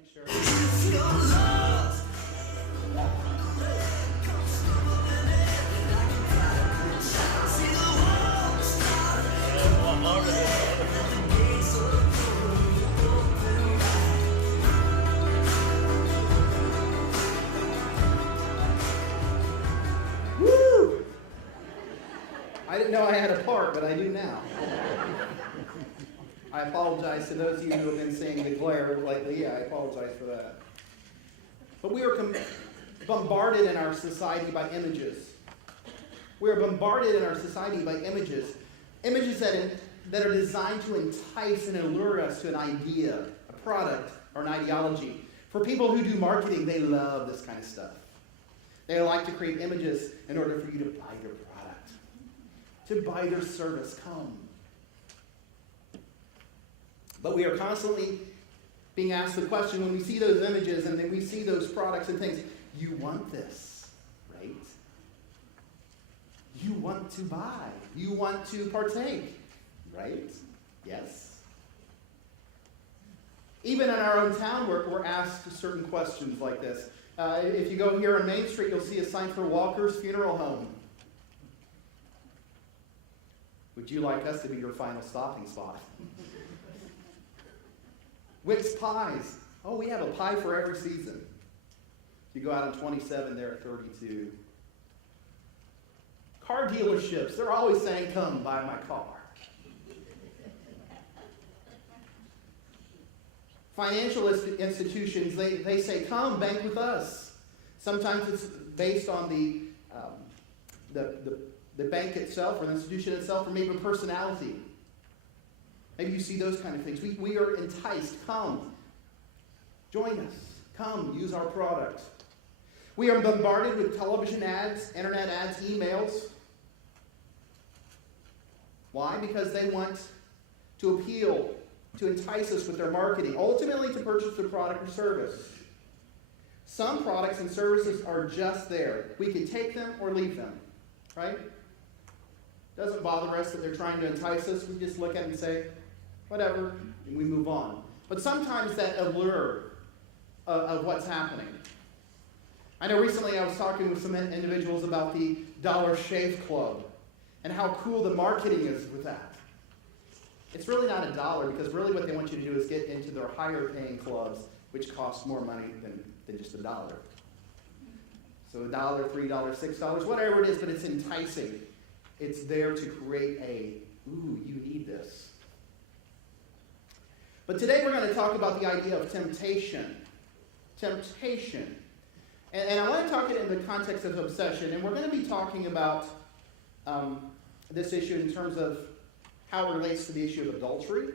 make sure. Woo! I didn't know I had a part, but I do now. I apologize to those of you who have been seeing the glare lately. Yeah, I apologize for that. But we are bombarded in our society by images. We are bombarded in our society by images. Images that are designed to entice and allure us to an idea, a product, or an ideology. For people who do marketing, they love this kind of stuff. They like to create images in order for you to buy their product, to buy their service. Come. But we are constantly being asked the question when we see those images and then we see those products and things, you want this, right? You want to buy. You want to partake, right? Yes. Even in our own town, we're asked certain questions like this. If you go here on Main Street, you'll see a sign for Walker's Funeral Home. Would you like us to be your final stopping spot? Wick's Pies. Oh, we have a pie for every season. You go out on 27 there at 32. Car dealerships, they're always saying, come buy my car. Financial institutions, they say, come bank with us. Sometimes it's based on the bank itself or the institution itself or maybe a personality. Maybe you see those kind of things. We are enticed. Come. Join us. Come. Use our product. We are bombarded with television ads, internet ads, emails. Why? Because they want to appeal, to entice us with their marketing, ultimately to purchase their product or service. Some products and services are just there. We can take them or leave them, right? Doesn't bother us that they're trying to entice us. We just look at it and say, whatever, and we move on. But sometimes that allure of what's happening. I know recently I was talking with some individuals about the Dollar Shave Club and how cool the marketing is with that. It's really not $1 because really what they want you to do is get into their higher paying clubs, which cost more money than just $1. So $1, $3, $6, whatever it is, but it's enticing. It's there to create ooh, you need this. But today we're going to talk about the idea of temptation. Temptation. And I want to talk it in the context of obsession. And we're going to be talking about this issue in terms of how it relates to the issue of adultery.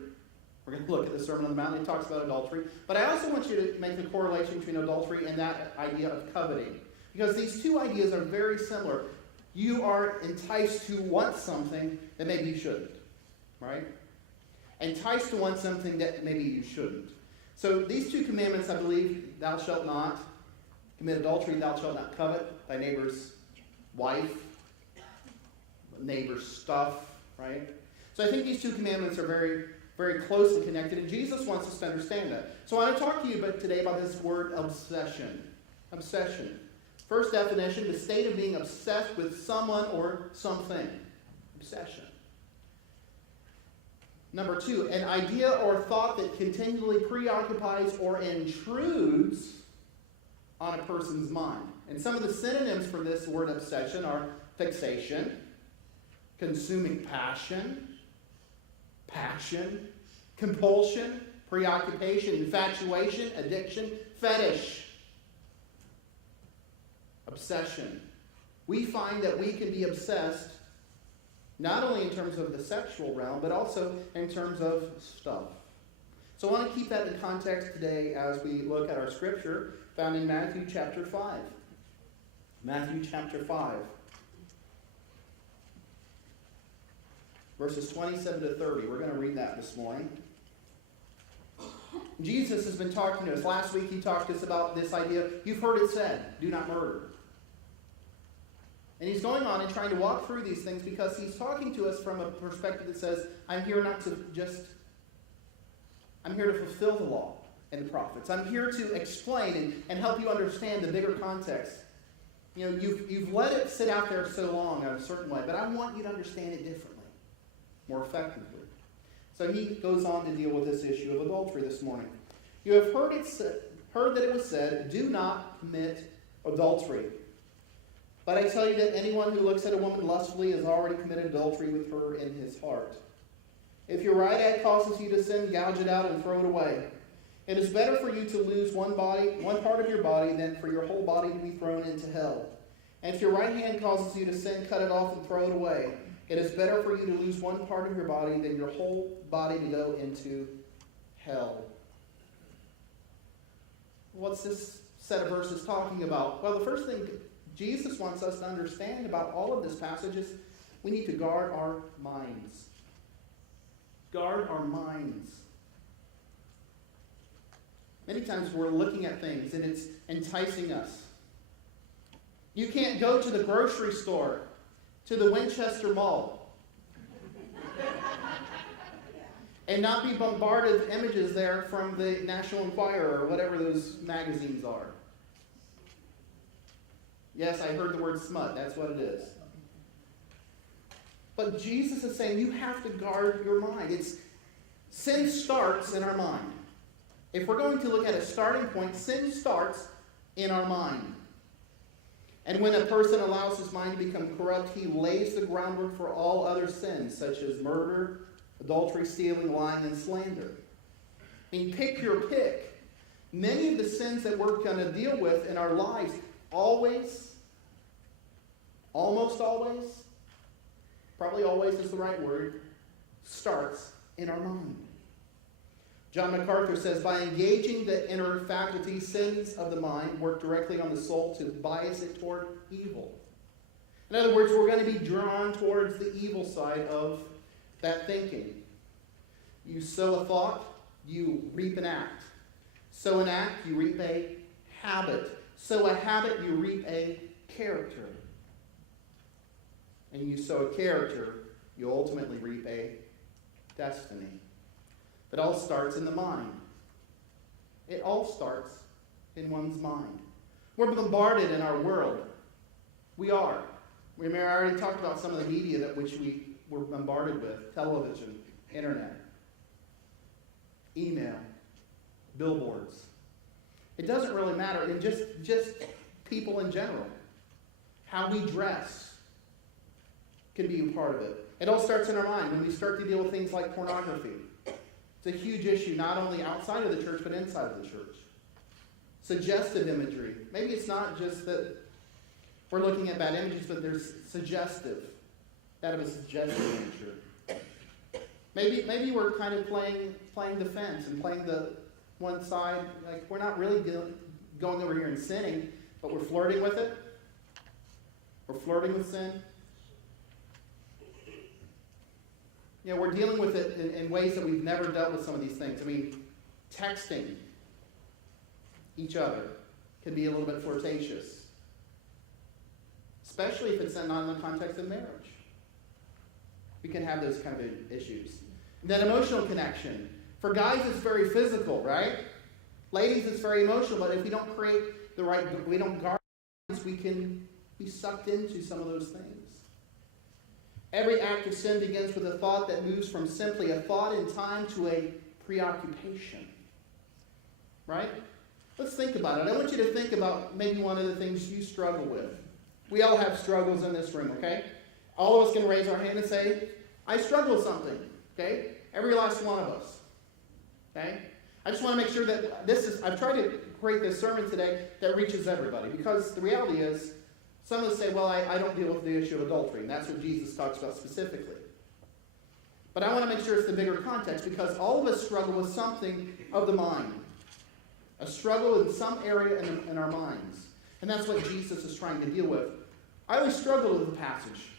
We're going to look at the Sermon on the Mount. It talks about adultery. But I also want you to make the correlation between adultery and that idea of coveting. Because these two ideas are very similar. You are enticed to want something that maybe you shouldn't. Right? Enticed to want something that maybe you shouldn't. So these two commandments, I believe, thou shalt not commit adultery, thou shalt not covet thy neighbor's wife, neighbor's stuff, right? So I think these two commandments are very, very closely connected, and Jesus wants us to understand that. So I want to talk to you today about this word obsession. Obsession. First definition, the state of being obsessed with someone or something. Obsession. Number 2, an idea or thought that continually preoccupies or intrudes on a person's mind. And some of the synonyms for this word obsession are fixation, consuming passion, compulsion, preoccupation, infatuation, addiction, fetish, obsession. We find that we can be obsessed not only in terms of the sexual realm, but also in terms of stuff. So I want to keep that in context today as we look at our scripture found in Matthew chapter 5. Matthew chapter 5. Verses 27 to 30. We're going to read that this morning. Jesus has been talking to us. Last week he talked to us about this idea. You've heard it said, do not murder. And he's going on and trying to walk through these things because he's talking to us from a perspective that says, I'm here to fulfill the law. and the prophets. I'm here to explain and help you understand the bigger context. You know, you've let it sit out there so long in a certain way, but I want you to understand it differently, more effectively. So he goes on to deal with this issue of adultery this morning. You have heard that it was said, do not commit adultery. But I tell you that anyone who looks at a woman lustfully has already committed adultery with her in his heart. If your right eye causes you to sin, gouge it out and throw it away. It is better for you to lose one part of your body, than for your whole body to be thrown into hell. And if your right hand causes you to sin, cut it off and throw it away. It is better for you to lose one part of your body than your whole body to go into hell. What's this set of verses talking about? Well, the first thing Jesus wants us to understand about all of this passage is we need to guard our minds. Guard our minds. Many times we're looking at things and it's enticing us. You can't go to the grocery store, to the Winchester Mall, and not be bombarded with images there from the National Enquirer or whatever those magazines are. Yes, I heard the word smut. That's what it is. But Jesus is saying you have to guard your mind. Sin starts in our mind. If we're going to look at a starting point, sin starts in our mind. And when a person allows his mind to become corrupt, he lays the groundwork for all other sins, such as murder, adultery, stealing, lying, and slander. And pick your pick. Many of the sins that we're going to deal with in our lives almost always, probably always is the right word, starts in our mind. John MacArthur says, by engaging the inner faculty, sins of the mind work directly on the soul to bias it toward evil. In other words, we're going to be drawn towards the evil side of that thinking. You sow a thought, you reap an act. Sow an act, you reap a habit. Sow a habit, you reap a character. And you sow a character, you ultimately reap a destiny. It all starts in the mind. It all starts in one's mind. We're bombarded in our world. We are. I already talked about some of the media that which we were bombarded with. Television, internet, email, billboards. It doesn't really matter. And just people in general. How we dress can be a part of it. It all starts in our mind when we start to deal with things like pornography. It's a huge issue, not only outside of the church, but inside of the church. Suggestive imagery. Maybe it's not just that we're looking at bad images, but there's suggestive. That of a suggestive nature. Maybe we're kind of playing the fence and playing the one side. Like we're not really going over here and sinning, but we're flirting with it. We're flirting with sin. You know, we're dealing with it in ways that we've never dealt with some of these things. I mean, texting each other can be a little bit flirtatious, especially if it's not in the context of marriage. We can have those kind of issues. And then emotional connection. For guys, it's very physical, right? Ladies, it's very emotional, but if we don't create the right, we don't guard, we can be sucked into some of those things. Every act of sin begins with a thought that moves from simply a thought in time to a preoccupation. Right? Let's think about it. I want you to think about maybe one of the things you struggle with. We all have struggles in this room, okay? All of us can raise our hand and say, I struggle with something, okay? Every last one of us, okay? I just want to make sure that I've tried to create this sermon today that reaches everybody, because the reality is, some of us say, well, I don't deal with the issue of adultery, and that's what Jesus talks about specifically. But I want to make sure it's the bigger context, because all of us struggle with something of the mind. A struggle in some area in our minds. And that's what Jesus is trying to deal with. I always struggled with the passage.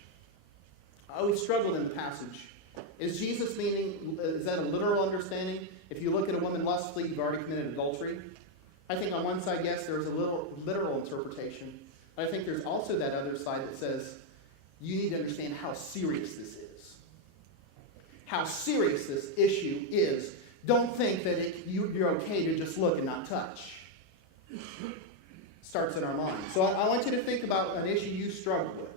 Is Jesus meaning, is that a literal understanding? If you look at a woman lustfully, you've already committed adultery? I think on one side, yes, there's a literal interpretation. I think there's also that other side that says, you need to understand how serious this is. How serious this issue is. Don't think that you're okay to just look and not touch. Starts in our mind. So I want you to think about an issue you struggle with.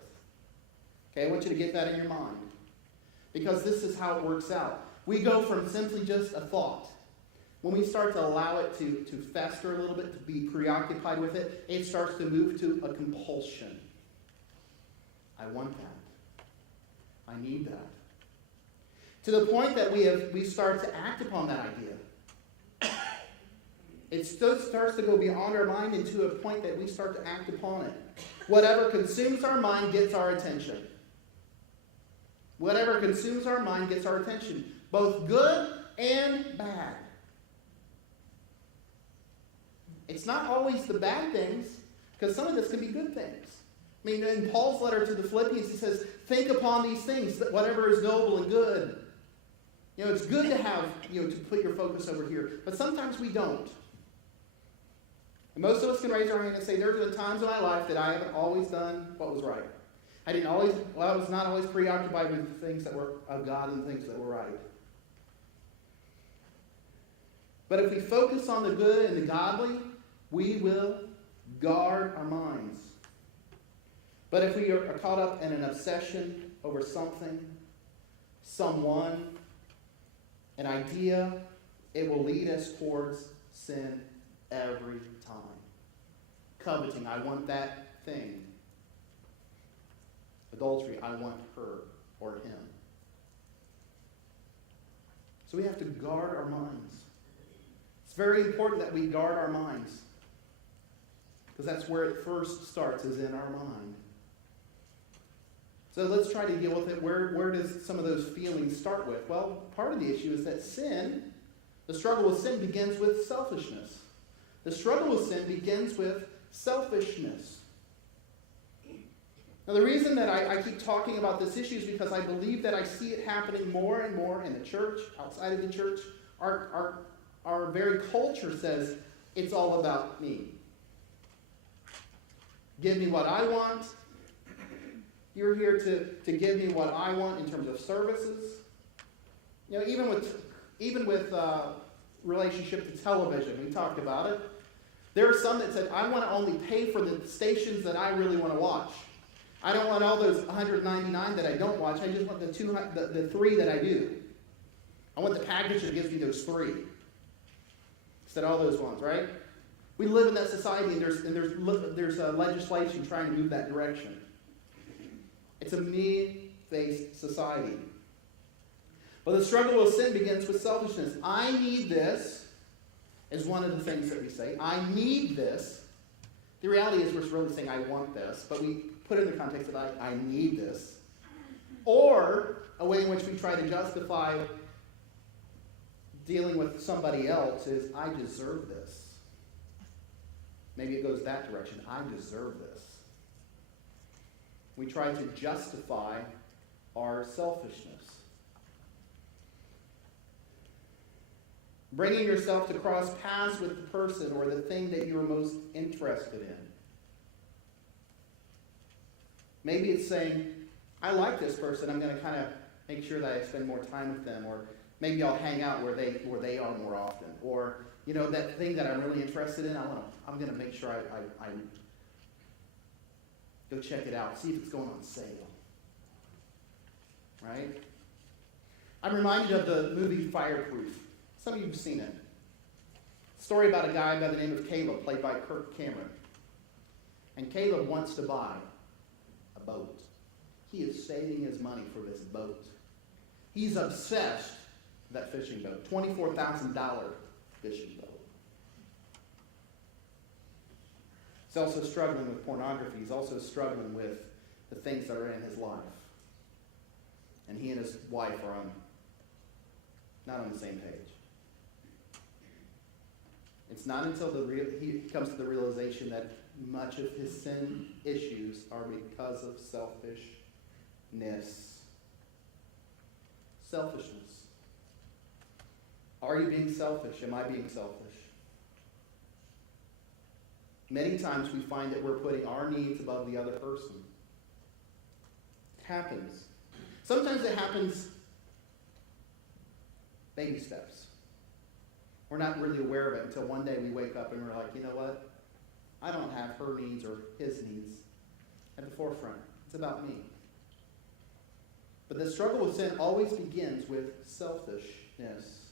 Okay, I want you to get that in your mind. Because this is how it works out. We go from simply just a thought. When we start to allow it to fester a little bit, to be preoccupied with it, it starts to move to a compulsion. I want that. I need that. To the point that we start to act upon that idea. It starts to go beyond our mind and to a point that we start to act upon it. Whatever consumes our mind gets our attention. Whatever consumes our mind gets our attention. Both good and bad. It's not always the bad things, because some of this can be good things. I mean, in Paul's letter to the Philippians, he says, think upon these things, that whatever is noble and good. You know, it's good to have, to put your focus over here. But sometimes we don't. And most of us can raise our hand and say, there have been times in my life that I haven't always done what was right. I was not always preoccupied with the things that were of God and the things that were right. But if we focus on the good and the godly, we will guard our minds. But if we are caught up in an obsession over something, someone, an idea, it will lead us towards sin every time. Coveting, I want that thing. Adultery, I want her or him. So we have to guard our minds. It's very important that we guard our minds. Because that's where it first starts, is in our mind. So let's try to deal with it. Where does some of those feelings start with? Well, part of the issue is that sin, the struggle with sin begins with selfishness. The struggle with sin begins with selfishness. Now, the reason that I keep talking about this issue is because I believe that I see it happening more and more in the church, outside of the church. Our very culture says it's all about me. Give me what I want. You're here to give me what I want in terms of services. Even with relationship to television, we talked about it. There are some that said, I want to only pay for the stations that I really want to watch. I don't want all those 199 that I don't watch. I just want the 3 that I do. I want the package that gives me those 3 instead of all those ones, right? We live in that society, and there's legislation trying to move that direction. It's a me-based society. But the struggle with sin begins with selfishness. I need this is one of the things that we say. I need this. The reality is we're really saying I want this, but we put it in the context of I need this. Or a way in which we try to justify dealing with somebody else is I deserve this. Maybe it goes that direction. I deserve this. We try to justify our selfishness. Bringing yourself to cross paths with the person or the thing that you're most interested in. Maybe it's saying, I like this person. I'm going to kind of make sure that I spend more time with them. Or maybe I'll hang out where they are more often. Or, that thing that I'm really interested in, I'm going to make sure I go check it out, see if it's going on sale. Right? I'm reminded of the movie Fireproof. Some of you have seen it. Story about a guy by the name of Caleb, played by Kirk Cameron. And Caleb wants to buy a boat. He is saving his money for this boat. He's obsessed with that fishing boat. $24,000 fishing boat. He's also struggling with pornography. He's also struggling with the things that are in his life. And he and his wife are not on the same page. It's not until he comes to the realization that much of his sin issues are because of selfishness. Selfishness. Are you being selfish? Am I being selfish? Many times we find that we're putting our needs above the other person. It happens. Sometimes it happens baby steps. We're not really aware of it until one day we wake up and we're like, you know what? I don't have her needs or his needs at the forefront. It's about me. But the struggle with sin always begins with selfishness.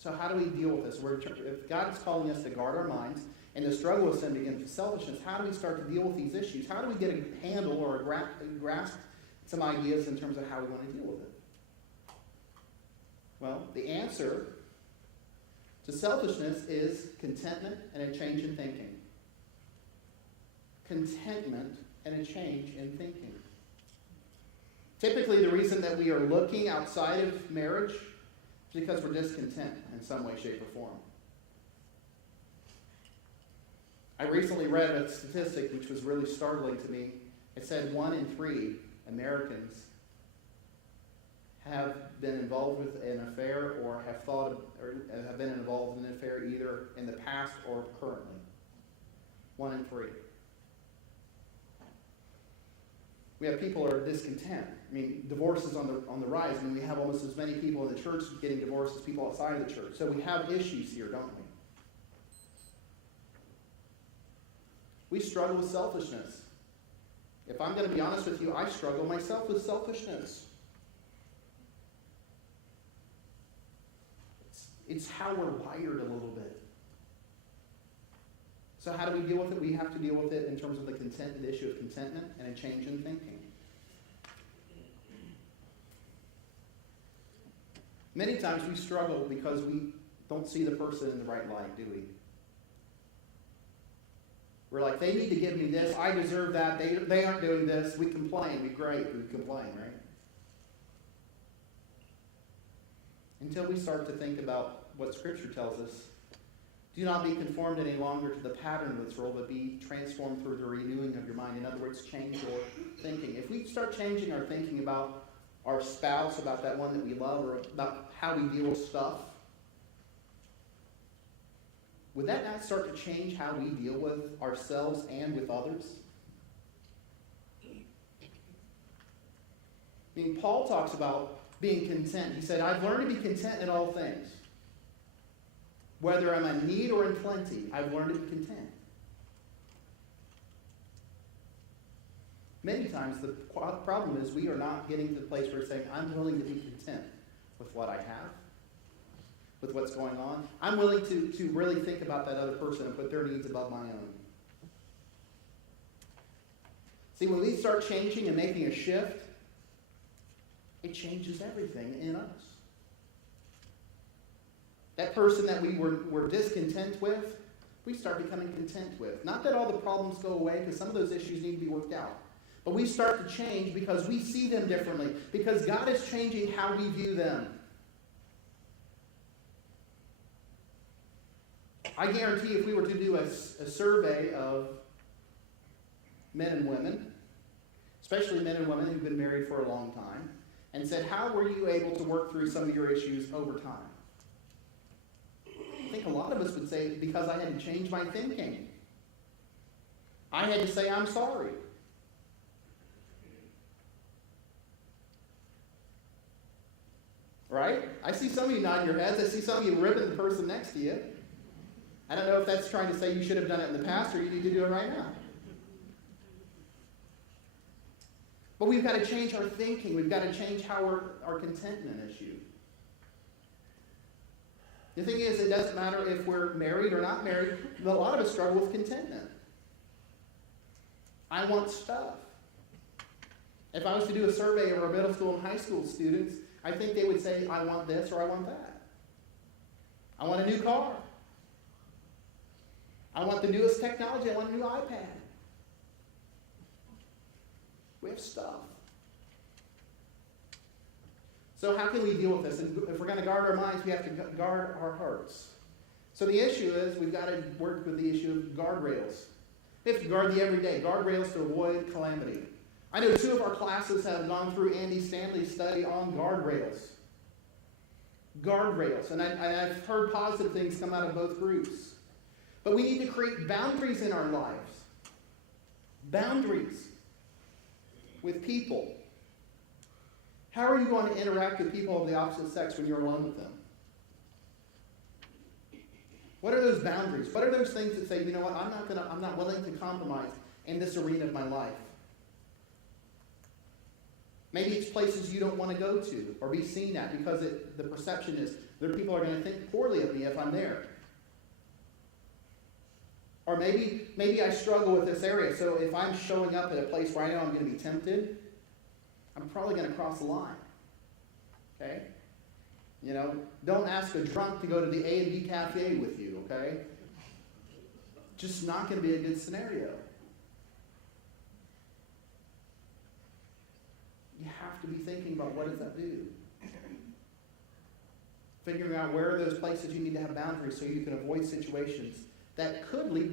So how do we deal with this? If God is calling us to guard our minds, and the struggle with sin begins with selfishness, how do we start to deal with these issues? How do we get a handle or grasp some ideas in terms of how we want to deal with it? Well, the answer to selfishness is contentment and a change in thinking. Contentment and a change in thinking. Typically, the reason that we are looking outside of marriage is because we're discontent in some way, shape, or form. I recently read a statistic which was really startling to me. It said 1 in 3 Americans have been involved with an affair or have been involved in an affair either in the past or currently. 1 in 3. We have people who are discontent. I mean, divorce is on the rise. I mean, we have almost as many people in the church getting divorced as people outside of the church. So we have issues here, don't we? We struggle with selfishness. If I'm going to be honest with you, I struggle myself with selfishness. It's how we're wired a little bit. So how do we deal with it? We have to deal with it in terms of the issue of contentment and a change in thinking. Many times we struggle because we don't see the person in the right light, do we? We're like, they need to give me this. I deserve that. They aren't doing this. We complain. We complain, right? Until we start to think about what Scripture tells us. Do not be conformed any longer to the pattern of this world, but be transformed through the renewing of your mind. In other words, change your thinking. If we start changing our thinking about our spouse, about that one that we love, or about how we deal with stuff, would that not start to change how we deal with ourselves and with others? I mean, Paul talks about being content. He said, I've learned to be content in all things. Whether I'm in need or in plenty, I've learned to be content. Many times the problem is we are not getting to the place where we're saying, I'm willing to be content with what I have, with what's going on. I'm willing to really think about that other person and put their needs above my own. See, when we start changing and making a shift, it changes everything in us. That person that we were discontent with, we start becoming content with. Not that all the problems go away, because some of those issues need to be worked out. But we start to change because we see them differently, because God is changing how we view them. I guarantee if we were to do a survey of men and women, especially men and women who've been married for a long time, and said, how were you able to work through some of your issues over time? I think a lot of us would say, because I had to change my thinking. I had to say, I'm sorry. Right? I see some of you nodding your heads. I see some of you ripping the person next to you. I don't know if that's trying to say you should have done it in the past or you need to do it right now. But we've got to change our thinking. We've got to change how our contentment issue. The thing is, it doesn't matter if we're married or not married. A lot of us struggle with contentment. I want stuff. If I was to do a survey of our middle school and high school students, I think they would say, I want this or I want that. I want a new car. I want the newest technology. I want a new iPad. We have stuff. So how can we deal with this? And if we're going to guard our minds, we have to guard our hearts. So the issue is we've got to work with the issue of guardrails. We have to guard the everyday, guardrails to avoid calamity. I know 2 of our classes have gone through Andy Stanley's study on guardrails. Guardrails. And I've heard positive things come out of both groups. But we need to create boundaries in our lives. Boundaries with people. How are you going to interact with people of the opposite sex when you're alone with them? What are those boundaries? What are those things that say, you know what, I'm not willing to compromise in this arena of my life? Maybe it's places you don't want to go to or be seen at because the perception is that people are going to think poorly of me if I'm there. Or maybe I struggle with this area, so if I'm showing up at a place where I know I'm going to be tempted, I'm probably going to cross the line. Okay? You know, don't ask a drunk to go to the A&B Cafe with you, okay? Just not going to be a good scenario. You have to be thinking about what does that do? Figuring out where are those places you need to have boundaries so you can avoid situations that could lead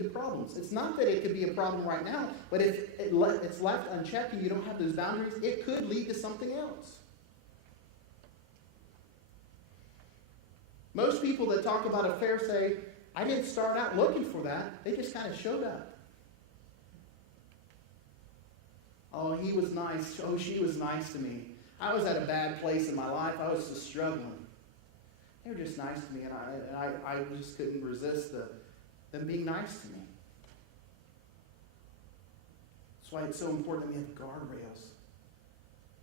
to problems. It's not that it could be a problem right now, but if it's left unchecked and you don't have those boundaries, it could lead to something else. Most people that talk about affair say, I didn't start out looking for that. They just kind of showed up. Oh, he was nice. Oh, she was nice to me. I was at a bad place in my life. I was just struggling. They were just nice to me, and I just couldn't resist them being nice to me. That's why it's so important that we have guardrails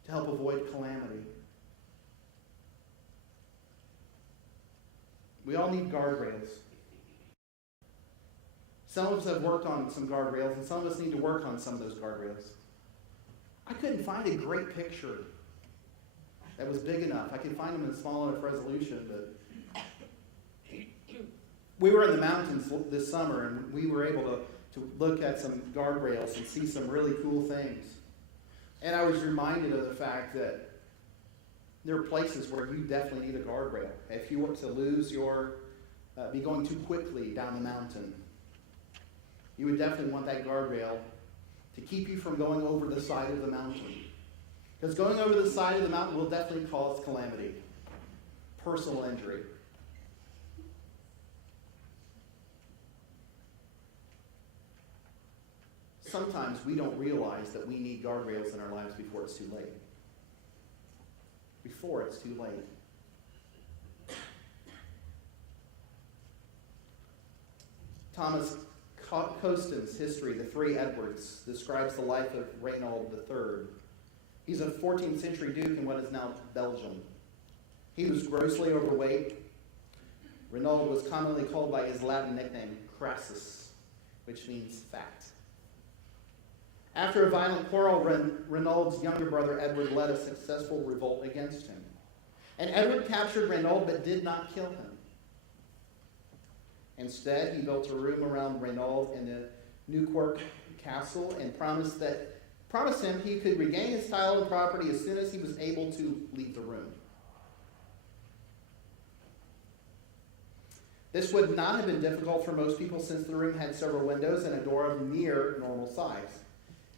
to help avoid calamity. We all need guardrails. Some of us have worked on some guardrails, and some of us need to work on some of those guardrails. I couldn't find a great picture that was big enough. I could find them in small enough resolution, but we were in the mountains this summer, and we were able to look at some guardrails and see some really cool things. And I was reminded of the fact that there are places where you definitely need a guardrail. If you want to be going too quickly down the mountain, you would definitely want that guardrail to keep you from going over the side of the mountain. Because going over the side of the mountain will definitely cause calamity, personal injury. Sometimes we don't realize that we need guardrails in our lives before it's too late. Before it's too late. Thomas Costin's history, The Three Edwards, describes the life of Reynold III. He's a 14th century duke in what is now Belgium. He was grossly overweight. Reynold was commonly called by his Latin nickname, Crassus, which means fat. After a violent quarrel, Reynold's younger brother Edward led a successful revolt against him. And Edward captured Reynold but did not kill him. Instead, he built a room around Reynold in the Nieuwkerk castle and promised him he could regain his title and property as soon as he was able to leave the room. This would not have been difficult for most people since the room had several windows and a door of near normal size.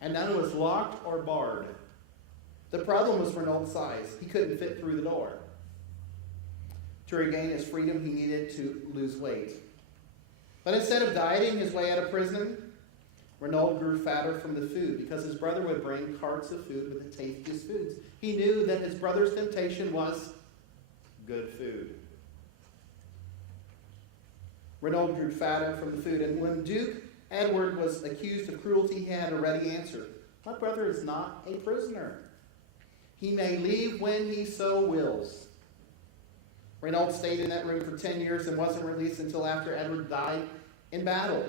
And none was locked or barred. The problem was Reynold's size. He couldn't fit through the door. To regain his freedom, he needed to lose weight. But instead of dieting his way out of prison, Reynold grew fatter from the food because his brother would bring carts of food with the tastiest foods. He knew that his brother's temptation was good food. Reynold grew fatter from the food, and when Duke Edward was accused of cruelty, he had a ready answer. My brother is not a prisoner. He may leave when he so wills. Reynold stayed in that room for 10 years and wasn't released until after Edward died in battle.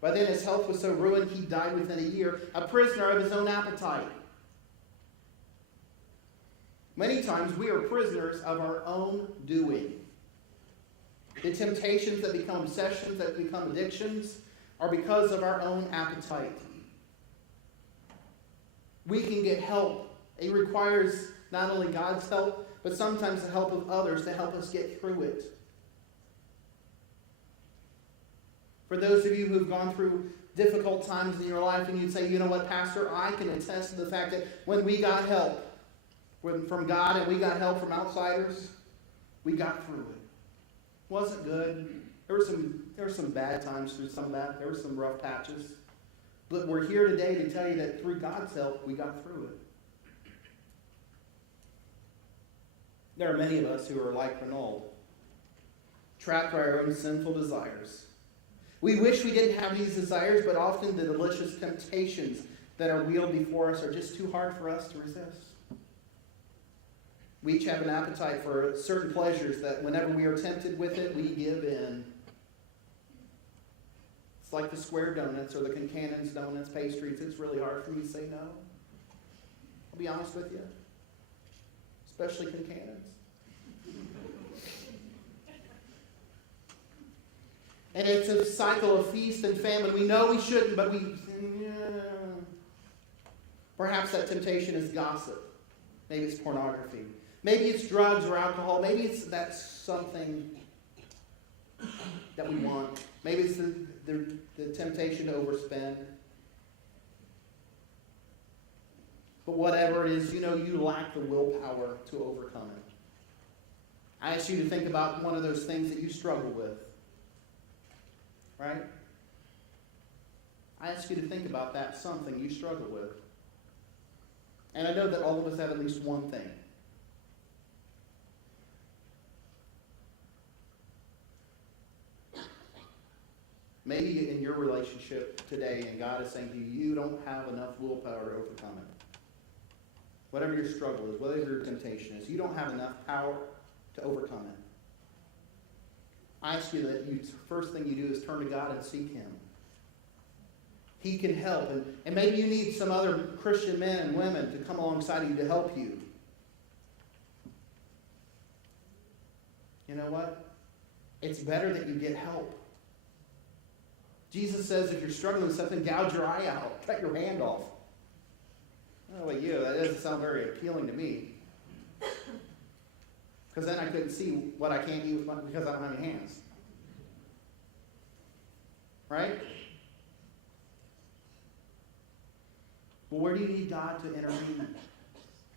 By then his health was so ruined he died within a year, a prisoner of his own appetite. Many times we are prisoners of our own doing. The temptations that become obsessions, that become addictions, are because of our own appetite. We can get help. It requires not only God's help, but sometimes the help of others to help us get through it. For those of you who've gone through difficult times in your life and you'd say, you know what, Pastor, I can attest to the fact that when we got help from God and we got help from outsiders, we got through it. Wasn't good. There were some bad times through some of that. There were some rough patches. But we're here today to tell you that through God's help, we got through it. There are many of us who are like Reynold, trapped by our own sinful desires. We wish we didn't have these desires, but often the delicious temptations that are wheeled before us are just too hard for us to resist. We each have an appetite for certain pleasures that whenever we are tempted with it, we give in. It's like the square donuts or the Concannon donuts, pastries. It's really hard for me to say no. I'll be honest with you. Especially Concannons. And it's a cycle of feast and famine. We know we shouldn't, but perhaps that temptation is gossip. Maybe it's pornography. Maybe it's drugs or alcohol. Maybe that's something that we want. Maybe it's the temptation to overspend. But whatever it is, you lack the willpower to overcome it. I ask you to think about one of those things that you struggle with. Right? I ask you to think about that something you struggle with. And I know that all of us have at least one thing. Maybe in your relationship today, and God is saying to you, you don't have enough willpower to overcome it. Whatever your struggle is, whatever your temptation is, you don't have enough power to overcome it. I ask you that first thing you do is turn to God and seek Him. He can help. And maybe you need some other Christian men and women to come alongside of you to help you. You know what? It's better that you get help. Jesus says if you're struggling with something, gouge your eye out. Cut your hand off. I don't know about you, that doesn't sound very appealing to me. Because then I couldn't see what I can't eat because I don't have any hands. Right? Well, where do you need God to intervene?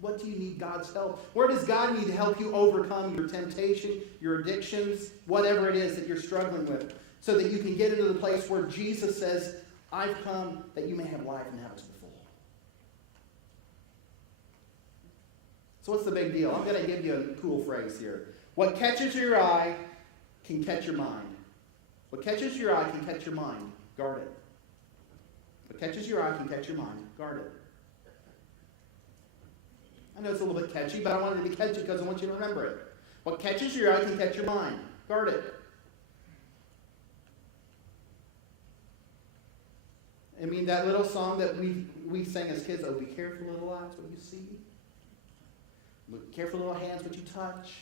What do you need God's help? Where does God need to help you overcome your temptation, your addictions, whatever it is that you're struggling with, so that you can get into the place where Jesus says, I've come that you may have life and have it to the full. So what's the big deal? I'm going to give you a cool phrase here. What catches your eye can catch your mind. What catches your eye can catch your mind. Guard it. What catches your eye can catch your mind. Guard it. I know it's a little bit catchy, but I wanted to be catchy because I want you to remember it. What catches your eye can catch your mind. Guard it. I mean, that little song that we sang as kids, oh, be careful, little eyes, what you see. Look careful, little hands, what you touch.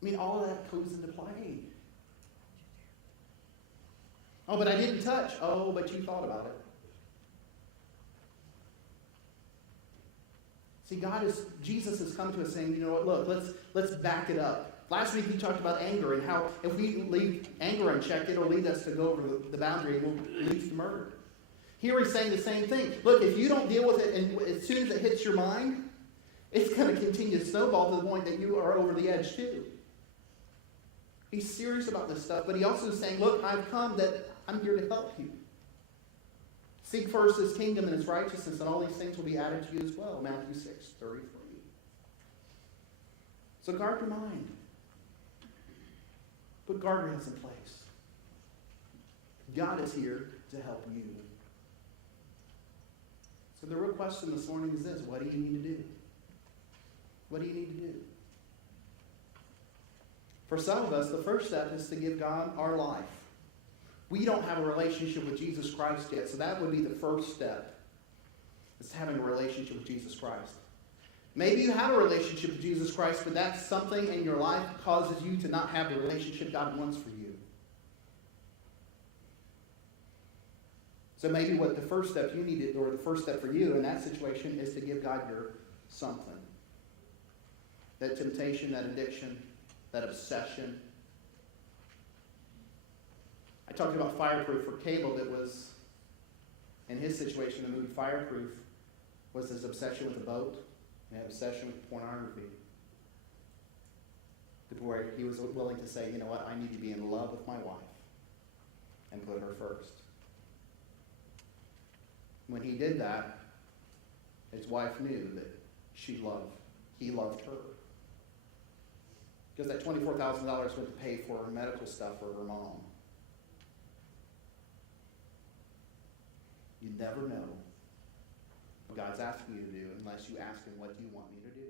I mean, all of that goes into play. Oh, but I didn't touch. Oh, but you thought about it. See, Jesus has come to us saying, you know what, look, let's back it up. Last week we talked about anger and how if we leave anger unchecked, it'll lead us to go over the boundary and will lead to murder. Here he's saying the same thing. Look, if you don't deal with it, and as soon as it hits your mind, it's going to continue to snowball to the point that you are over the edge too. He's serious about this stuff, but he also is saying, look, I've come that I'm here to help you. Seek first his kingdom and his righteousness, and all these things will be added to you as well. Matthew 6:33. So guard your mind. Put guardrails in place. God is here to help you. So the real question this morning is this: what do you need to do? What do you need to do? For some of us, the first step is to give God our life. We don't have a relationship with Jesus Christ yet, so that would be the first step, is having a relationship with Jesus Christ. Maybe you have a relationship with Jesus Christ, but that's something in your life that causes you to not have the relationship God wants for you. So maybe what the first step you needed, or the first step for you in that situation, is to give God your something. That temptation, that addiction, that obsession. I talked about Fireproof for Caleb. It was, in his situation, the movie Fireproof was his obsession with a boat and obsession with pornography. To where he was willing to say, you know what, I need to be in love with my wife and put her first. When he did that, his wife knew that he loved her. Because that $24,000 went to pay for her medical stuff for her mom. You never know what God's asking you to do unless you ask him, what do you want me to do?